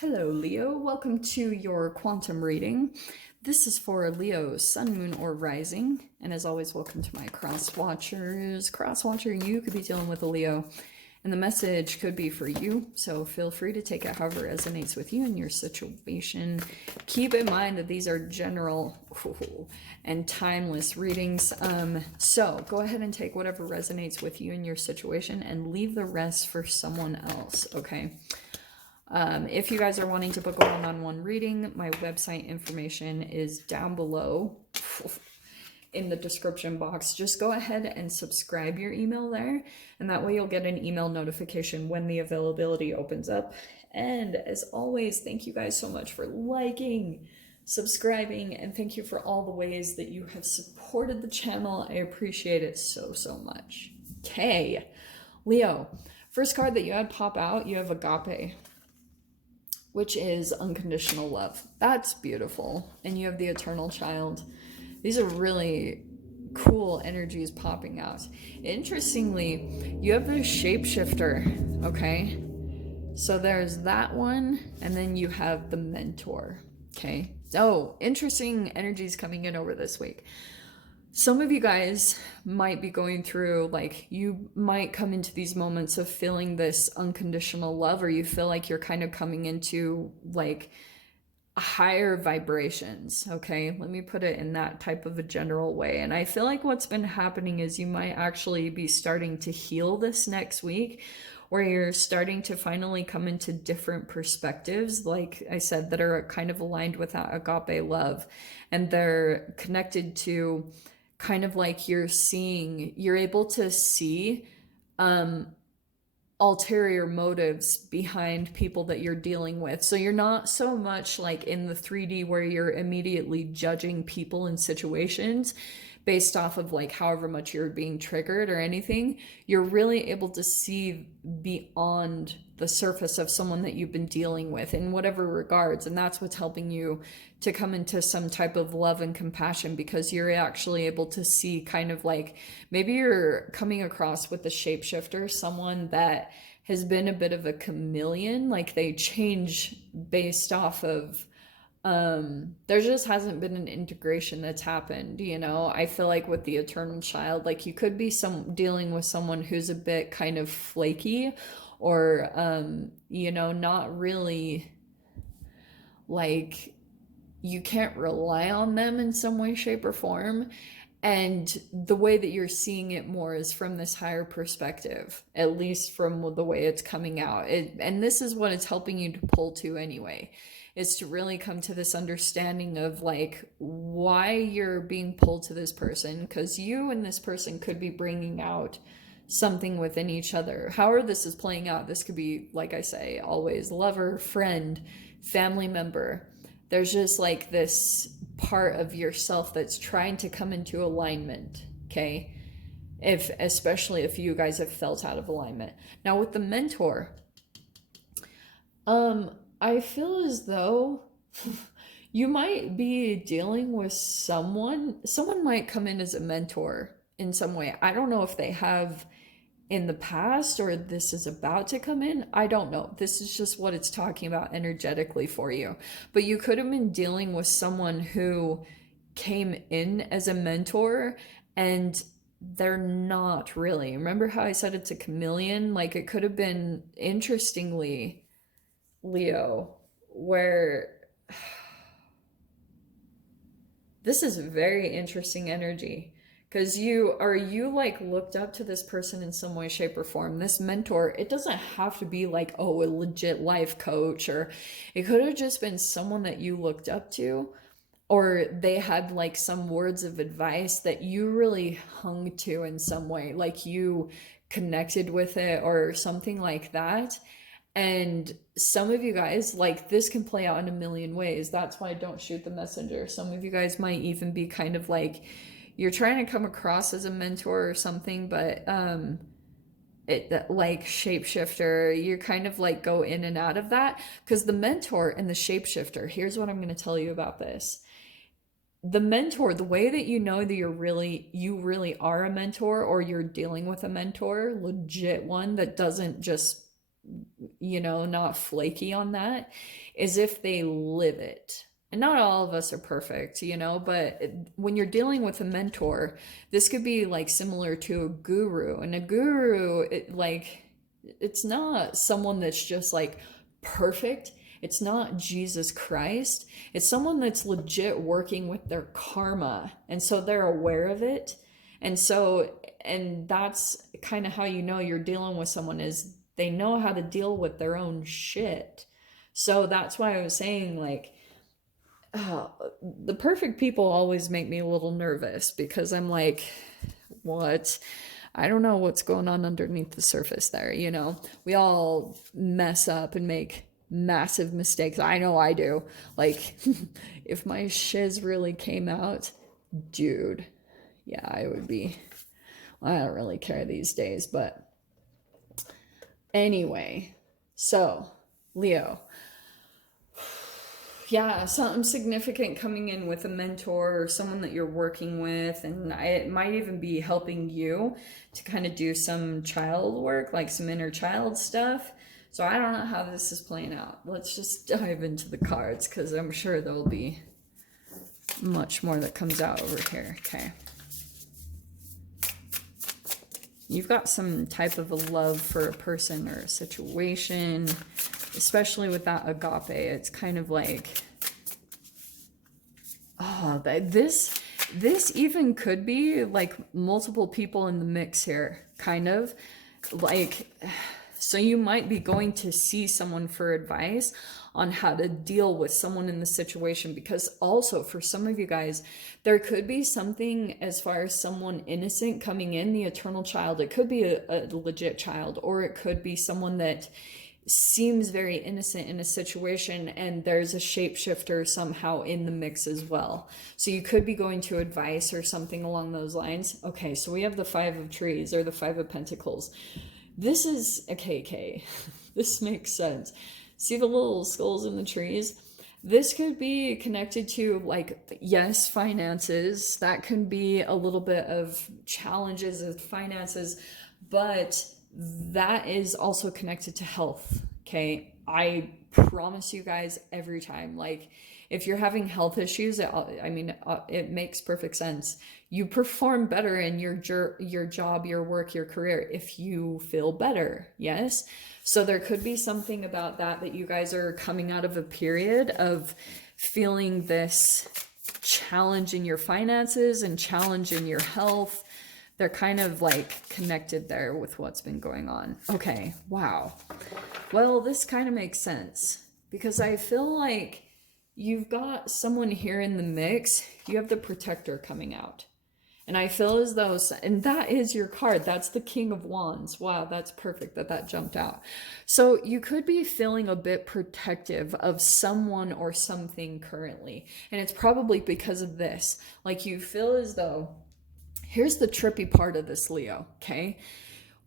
Hello, Leo. Welcome to your quantum reading. This is for Leo, Sun, Moon, or Rising. And as always, welcome to my cross watchers. Cross watcher, you could be dealing with a Leo, and the message could be for you. So feel free to take it however resonates with you and your situation. Keep in mind that these are general and timeless readings. So go ahead and take whatever resonates with you and your situation and leave the rest for someone else, okay? If you guys are wanting to book a one-on-one reading, my website information is down below in the description box. Just go ahead and subscribe your email there, and that way you'll get an email notification when the availability opens up. And as always, thank you guys so much for liking, subscribing, and thank you for all the ways that you have supported the channel. I appreciate it so much. Okay, Leo, first card that you had pop out, you have Agape, which is unconditional love. That's beautiful. And you have the eternal child. These are really cool energies popping out. Interestingly, you have the Shapeshifter, okay? So there's that one, and then you have the Mentor, okay? Oh, interesting energies coming in over this week. Some of you guys might be going through, like, you might come into these moments of feeling this unconditional love, or you feel like you're kind of coming into like higher vibrations, okay? Let me put it in that type of a general way. And I feel like what's been happening is you might actually be starting to heal this next week, where you're starting to finally come into different perspectives, like I said, that are kind of aligned with that agape love, and they're connected to kind of like you're able to see ulterior motives behind people that you're dealing with. So you're not so much like in the 3D where you're immediately judging people and situations based off of like however much you're being triggered or anything. You're really able to see beyond the surface of someone that you've been dealing with in whatever regards, and that's what's helping you to come into some type of love and compassion, because you're actually able to see kind of like, maybe you're coming across with the Shapeshifter, someone that has been a bit of a chameleon, like they change based off of there just hasn't been an integration that's happened, you know. I feel like with the eternal child, like you could be dealing with someone who's a bit kind of flaky, or you know, not really, like, you can't rely on them in some way, shape, or form. And the way that you're seeing it more is from this higher perspective, at least from the way it's coming out. And this is what it's helping you to pull to anyway, is to really come to this understanding of like why you're being pulled to this person, because you and this person could be bringing out something within each other. However this is playing out, this could be, like I say, always lover, friend, family member. There's just like this part of yourself that's trying to come into alignment, okay? Especially if you guys have felt out of alignment. Now with the Mentor, I feel as though you might be dealing with someone might come in as a mentor in some way. I don't know if they have in the past or this is about to come in. I don't know. This is just what it's talking about energetically for you. But you could have been dealing with someone who came in as a mentor and they're not really. Remember how I said it's a chameleon? Like it could have been, interestingly, Leo, where this is very interesting energy, because you like looked up to this person in some way, shape, or form. This mentor, it doesn't have to be like, oh, a legit life coach, or it could have just been someone that you looked up to, or they had like some words of advice that you really hung to in some way, like you connected with it or something like that. And some of you guys, like, this can play out in a million ways. That's why I don't shoot the messenger. Some of you guys might even be kind of like, you're trying to come across as a mentor or something, but it like Shapeshifter, you kind of like go in and out of that. Because the Mentor and the Shapeshifter, here's what I'm going to tell you about this. The mentor, the way that you know that you really are a mentor, or you're dealing with a mentor, legit one that doesn't just you know, not flaky on that, is if they live it. And not all of us are perfect, you know, but when you're dealing with a mentor, this could be like similar to a guru. And a guru, it's not someone that's just like perfect. It's not Jesus Christ. It's someone that's legit working with their karma. And so they're aware of it. And that's kind of how you know you're dealing with someone, is they know how to deal with their own shit. So that's why I was saying, like, the perfect people always make me a little nervous, because I'm like, what? I don't know what's going on underneath the surface there, you know? We all mess up and make massive mistakes. I know I do. Like, if my shiz really came out, dude, yeah, I would be. I don't really care these days, but anyway, so Leo, yeah, something significant coming in with a mentor or someone that you're working with, and it might even be helping you to kind of do some child work, like some inner child stuff. So I don't know how this is playing out. Let's just dive into the cards, because I'm sure there'll be much more that comes out over here. Okay. You've got some type of a love for a person or a situation, especially with that agape. It's kind of like, oh, this even could be like multiple people in the mix here, kind of like, so you might be going to see someone for advice on how to deal with someone in the situation, because also for some of you guys, there could be something as far as someone innocent coming in, the eternal child. It could be a legit child, or it could be someone that seems very innocent in a situation, and there's a shapeshifter somehow in the mix as well. So you could be going to advice or something along those lines. Okay, so we have the 5 of trees, or the 5 of pentacles. This is a KK. This makes sense. See the little skulls in the trees? This could be connected to, like, yes, finances. That can be a little bit of challenges of finances, but that is also connected to health. Okay, I promise you guys every time, like, if you're having health issues, it makes perfect sense. You perform better in your job, your work, your career if you feel better. Yes. So there could be something about that you guys are coming out of a period of feeling this challenge in your finances and challenge in your health. They're kind of like connected there with what's been going on. Okay, wow. Well, this kind of makes sense, because I feel like you've got someone here in the mix. You have the protector coming out. And I feel as though, and that is your card. That's the King of Wands. Wow, that's perfect that jumped out. So you could be feeling a bit protective of someone or something currently. And it's probably because of this. Like, you feel as though, here's the trippy part of this, Leo, okay?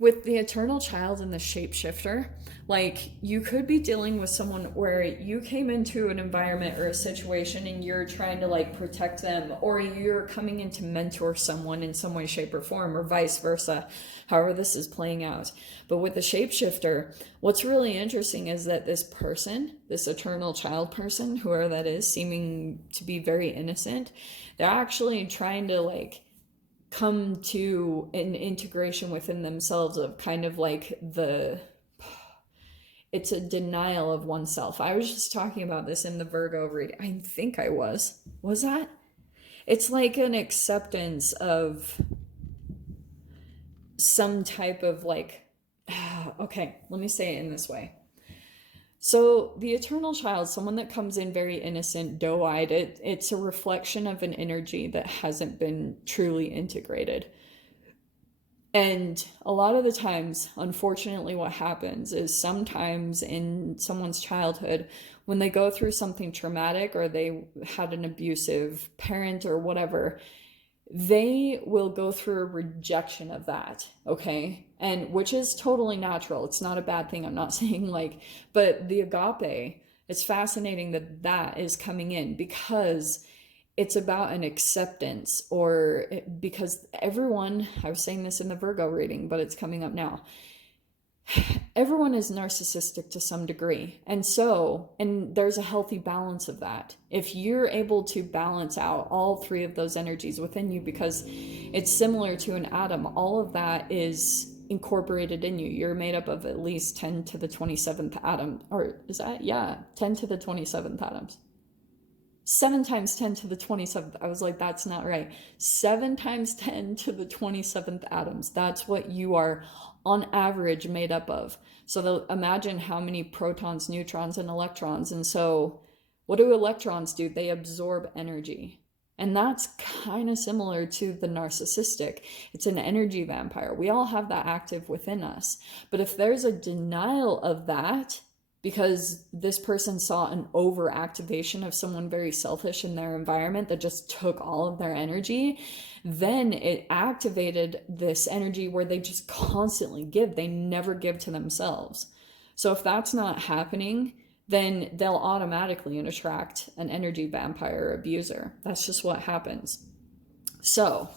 With the eternal child and the shapeshifter, like, you could be dealing with someone where you came into an environment or a situation and you're trying to, like, protect them, or you're coming in to mentor someone in some way, shape, or form, or vice versa, however this is playing out. But with the shapeshifter, what's really interesting is that this person, this eternal child person, whoever that is, seeming to be very innocent, they're actually trying to, like, come to an integration within themselves of kind of like it's a denial of oneself. I was just talking about this in the Virgo reading. I think I was that? It's like an acceptance of some type of, like, okay, let me say it in this way. So the eternal child, someone that comes in very innocent, doe-eyed, it's a reflection of an energy that hasn't been truly integrated. And a lot of the times, unfortunately, what happens is sometimes in someone's childhood, when they go through something traumatic, or they had an abusive parent or whatever, they will go through a rejection of that, okay? And which is totally natural. It's not a bad thing. I'm not saying, like, but the agape, it's fascinating that is coming in, because it's about an acceptance, because everyone, I was saying this in the Virgo reading, but it's coming up now. everyone is narcissistic to some degree. And there's a healthy balance of that. If you're able to balance out all three of those energies within you, because it's similar to an atom, all of that is incorporated in you. You're made up of at least 10 to the 27th atom, or is that? Yeah, 10 to the 27th atoms. 7 times 10 to the 27th. I was like, that's not right. 7 times 10 to the 27th atoms. That's what you are on average made up of. So imagine how many protons, neutrons, and electrons. And so what do electrons do? They absorb energy. And that's kind of similar to the narcissistic. It's an energy vampire. We all have that active within us. But if there's a denial of that, because this person saw an overactivation of someone very selfish in their environment that just took all of their energy, then it activated this energy where they just constantly give. They never give to themselves. So if that's not happening, then they'll automatically attract an energy vampire abuser. That's just what happens. So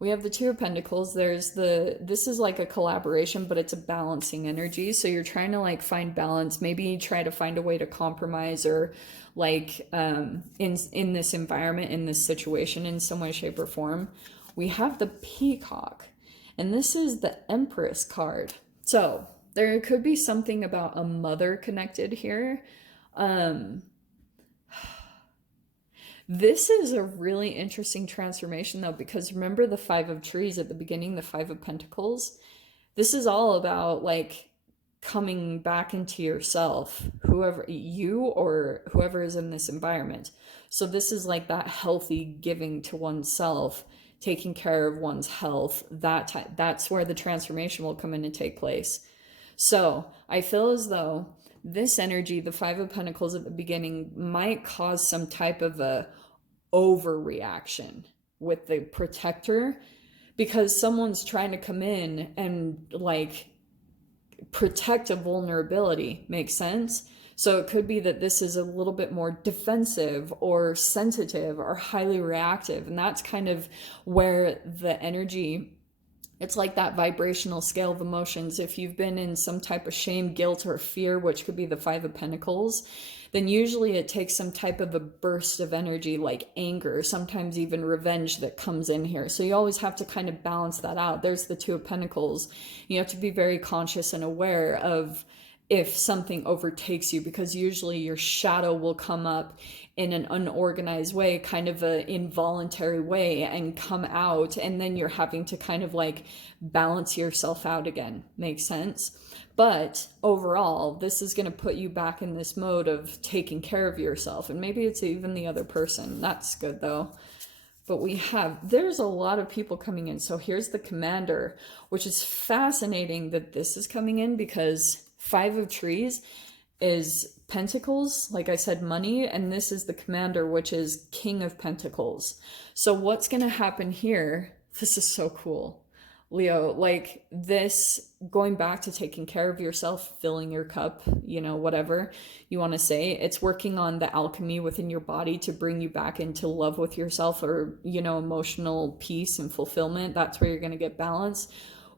we have the Two of Pentacles. This is like a collaboration, but it's a balancing energy. So you're trying to like find balance, maybe try to find a way to compromise, or like in this environment, in this situation, in some way, shape, or form. We have the Peacock, and this is the Empress card. So there could be something about a mother connected here. This is a really interesting transformation though, because remember the Five of Trees at the beginning, the Five of Pentacles? This is all about like coming back into yourself, whoever you or whoever is in this environment. So this is like that healthy giving to oneself, taking care of one's health. That's where the transformation will come in and take place. So I feel as though this energy, the Five of Pentacles at the beginning, might cause some type of a overreaction with the protector, because someone's trying to come in and like protect a vulnerability. Makes sense? So it could be that this is a little bit more defensive or sensitive or highly reactive. And that's kind of where the energy, it's like that vibrational scale of emotions. If you've been in some type of shame, guilt, or fear, which could be the Five of Pentacles, then usually it takes some type of a burst of energy like anger, sometimes even revenge that comes in here. So you always have to kind of balance that out. There's the Two of Pentacles. You have to be very conscious and aware of if something overtakes you, because usually your shadow will come up in an unorganized way, kind of an involuntary way, and come out, and then you're having to kind of like balance yourself out again. Makes sense? But overall, this is going to put you back in this mode of taking care of yourself, and maybe it's even the other person. That's good though. But there's a lot of people coming in. So here's the Commander, which is fascinating that this is coming in, because Five of Trees is Pentacles, like I said, money, and this is the Commander, which is King of Pentacles. So what's going to happen here, this is so cool, Leo, like this, going back to taking care of yourself, filling your cup, whatever you want to say, it's working on the alchemy within your body to bring you back into love with yourself, or, emotional peace and fulfillment. That's where you're going to get balance.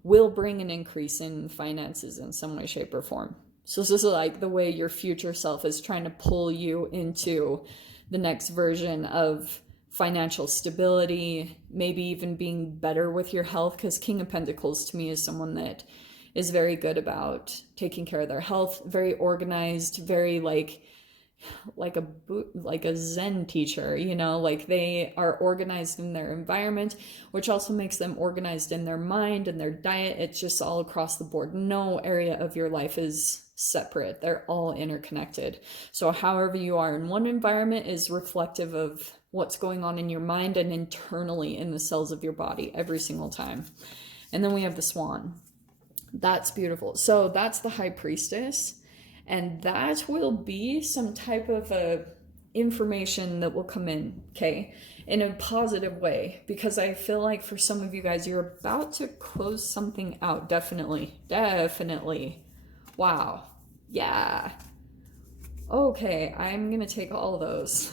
Will bring an increase in finances in some way, shape, or form. So this is like the way your future self is trying to pull you into the next version of financial stability, maybe even being better with your health, because King of Pentacles to me is someone that is very good about taking care of their health, very organized, very like a Zen teacher, like they are organized in their environment, which also makes them organized in their mind and their diet. It's just all across the board. No area of your life is separate. They're all interconnected. So however you are in one environment is reflective of what's going on in your mind and internally in the cells of your body every single time. And then we have the Swan. That's beautiful. So that's the High Priestess. And that will be some type of information that will come in, okay, in a positive way, because I feel like for some of you guys, you're about to close something out. Definitely. Wow. Yeah. Okay, I'm going to take all those,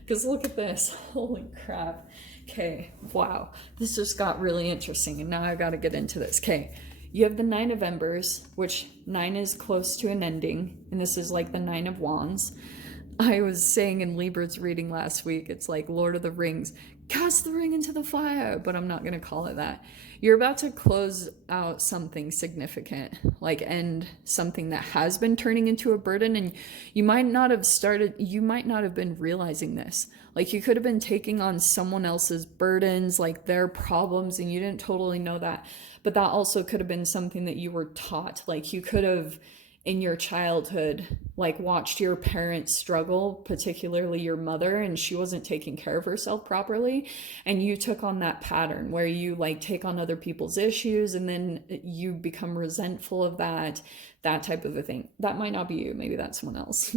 because look at this. Holy crap. Okay, wow. This just got really interesting, and now I got to get into this. Okay, You have the Nine of Embers, which 9 is close to an ending, and this is like the 9 of Wands. I was saying in Libra's reading last week, it's like Lord of the Rings, cast the ring into the fire, but I'm not going to call it that. You're about to close out something significant, like end something that has been turning into a burden, and you might not have been realizing this. Like you could have been taking on someone else's burdens, like their problems, and you didn't totally know that. But that also could have been something that you were taught. Like you could have, in your childhood, like watched your parents struggle, particularly your mother, and she wasn't taking care of herself properly, and you took on that pattern where you like take on other people's issues and then you become resentful of that type of a thing. That might not be you, maybe that's someone else.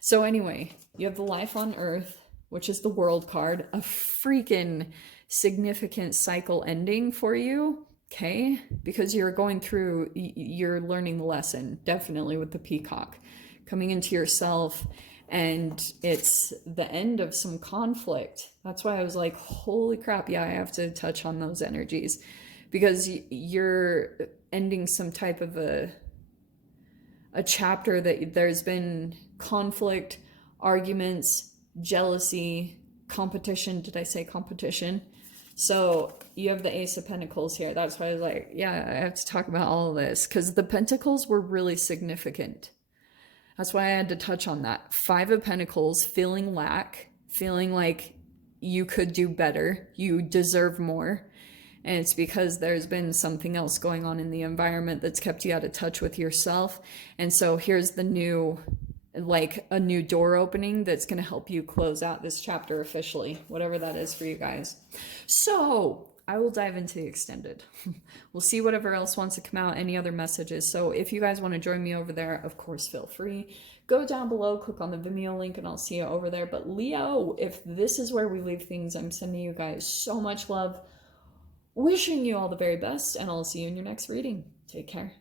So anyway, you have the Life on Earth, which is the World card, a freaking significant cycle ending for you. Okay, because you're learning the lesson, definitely with the Peacock, coming into yourself, and it's the end of some conflict. That's why I was like, holy crap, yeah, I have to touch on those energies, because you're ending some type of a chapter that there's been conflict, arguments, jealousy, competition. Did I say competition? So you have the Ace of Pentacles here. That's why I was like, yeah, I have to talk about all of this, because the Pentacles were really significant. That's why I had to touch on that. 5 of Pentacles, feeling lack, feeling like you could do better, you deserve more. And it's because there's been something else going on in the environment that's kept you out of touch with yourself. And so here's the new, like a new door opening that's going to help you close out this chapter officially, whatever that is for you guys. So I will dive into the extended. We'll see whatever else wants to come out, any other messages. So if you guys want to join me over there, of course, feel free. Go down below, click on the Vimeo link, and I'll see you over there. But Leo, if this is where we leave things, I'm sending you guys so much love, wishing you all the very best, and I'll see you in your next reading. Take care.